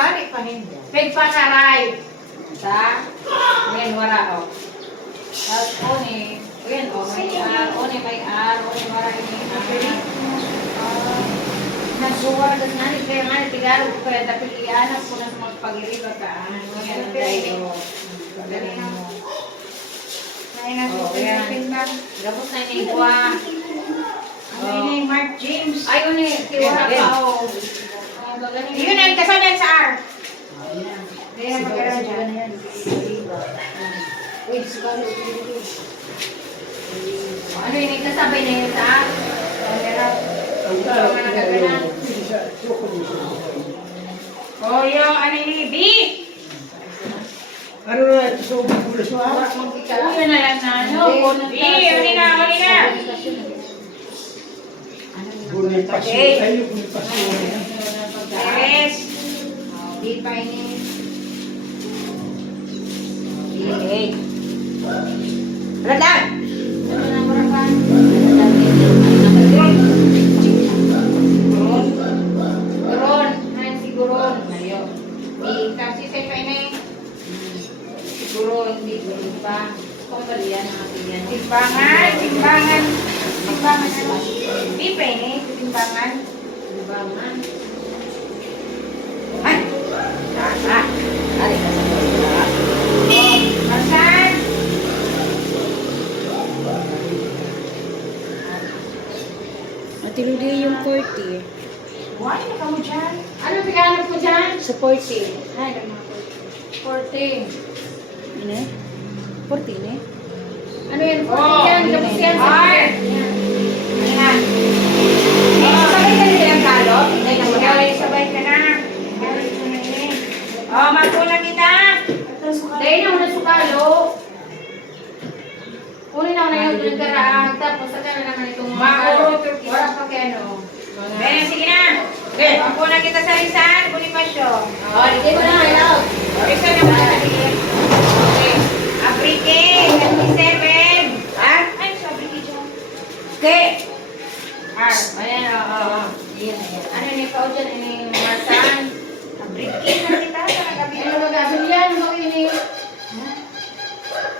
dari pahinda. Peg panaray. Sa? Ngayon, wala o. Tapos, oni. Ayan, o. May R. Oni, may R. Oni, wala ini R. Nagsuwar ka nga ni kaya nga tigaro ko kaya tapi ianap ko na sa mga pag-iriba ka. Ngayon, tayo. Galing mo. Ay nga sa Philippine ba? Gapos na ini kuha. Ano yun Mark James? Ayun eh, tiwara pa o. Yun ang kasabihan sa R. Kaya magkaroon dyan. Uy, sukalo. Ano yun, kasabay na yun sa camera. Oh, yung ano yun, B! Ano na ito sa ubang pulas mo? Uy, na yan na, ano? B, uli na, uli na! Gunay pasyon. Tayo gunay pasyon. Yes! B pa ini. Okay. Radan! Ano na marakan? Guron. Ay, si Guron. Ayo. B, kasi sa pa ini. Si Guron, hindi Guron pa. Kung bali yan ang ating yan. Timbangan, timbangan. Timbangan ano? B pa ini, timbangan. Timbangan. Ay! Ah, ari ka sa pagkala. Masan! Matiludi yung 40. Why na ka mo dyan? Ano pinanap mo dyan? Sa 40. Ay, lang mga 14. Ano eh? 40 eh? Ano yan? 14 Oh, yan. Tapos yan sa R. Yan. Ayan. Eh, sabay ka nila ang talo? Hindi na Ikaw wala. ay sabay ka na. Oh, magpuna kita. Dahil na ako nasukalo. Unin ako na yung tuligaraang. Tapos saka na naman itong Mauro, Turkey. Wala pa kaya ano. Ben, sige na. Okay, magpuna kita sa Rizal, Bonifacio. Oh, hindi mo na ilaw. Rizal na muna sabihin. Okay. Abrike, 27. Ha? Ay, sa Abrike dyan. Okay. R. Ayan, oo. Ayan, ayan. Ano ni ikaw dyan? Ano yung Marsan? Abrike na kita sa nagabi. Ano ba gagawin yan? Ano ini?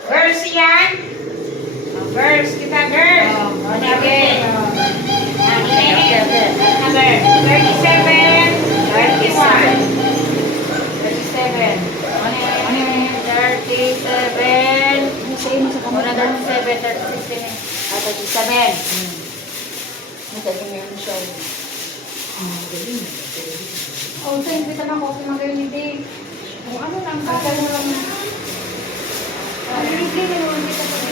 Verse yan. Verse kita, girl. Oh, sige. Number 37, 31. 37. Ano yun? 37. Ano sa inyo sa Una kamay? 37, 36. Ah, 37. Matagal mo yung show. Oh, sa hindi ka na ako kumagayon ni Dave. Kung ano lang, Pagka mo lang. hindi naman kita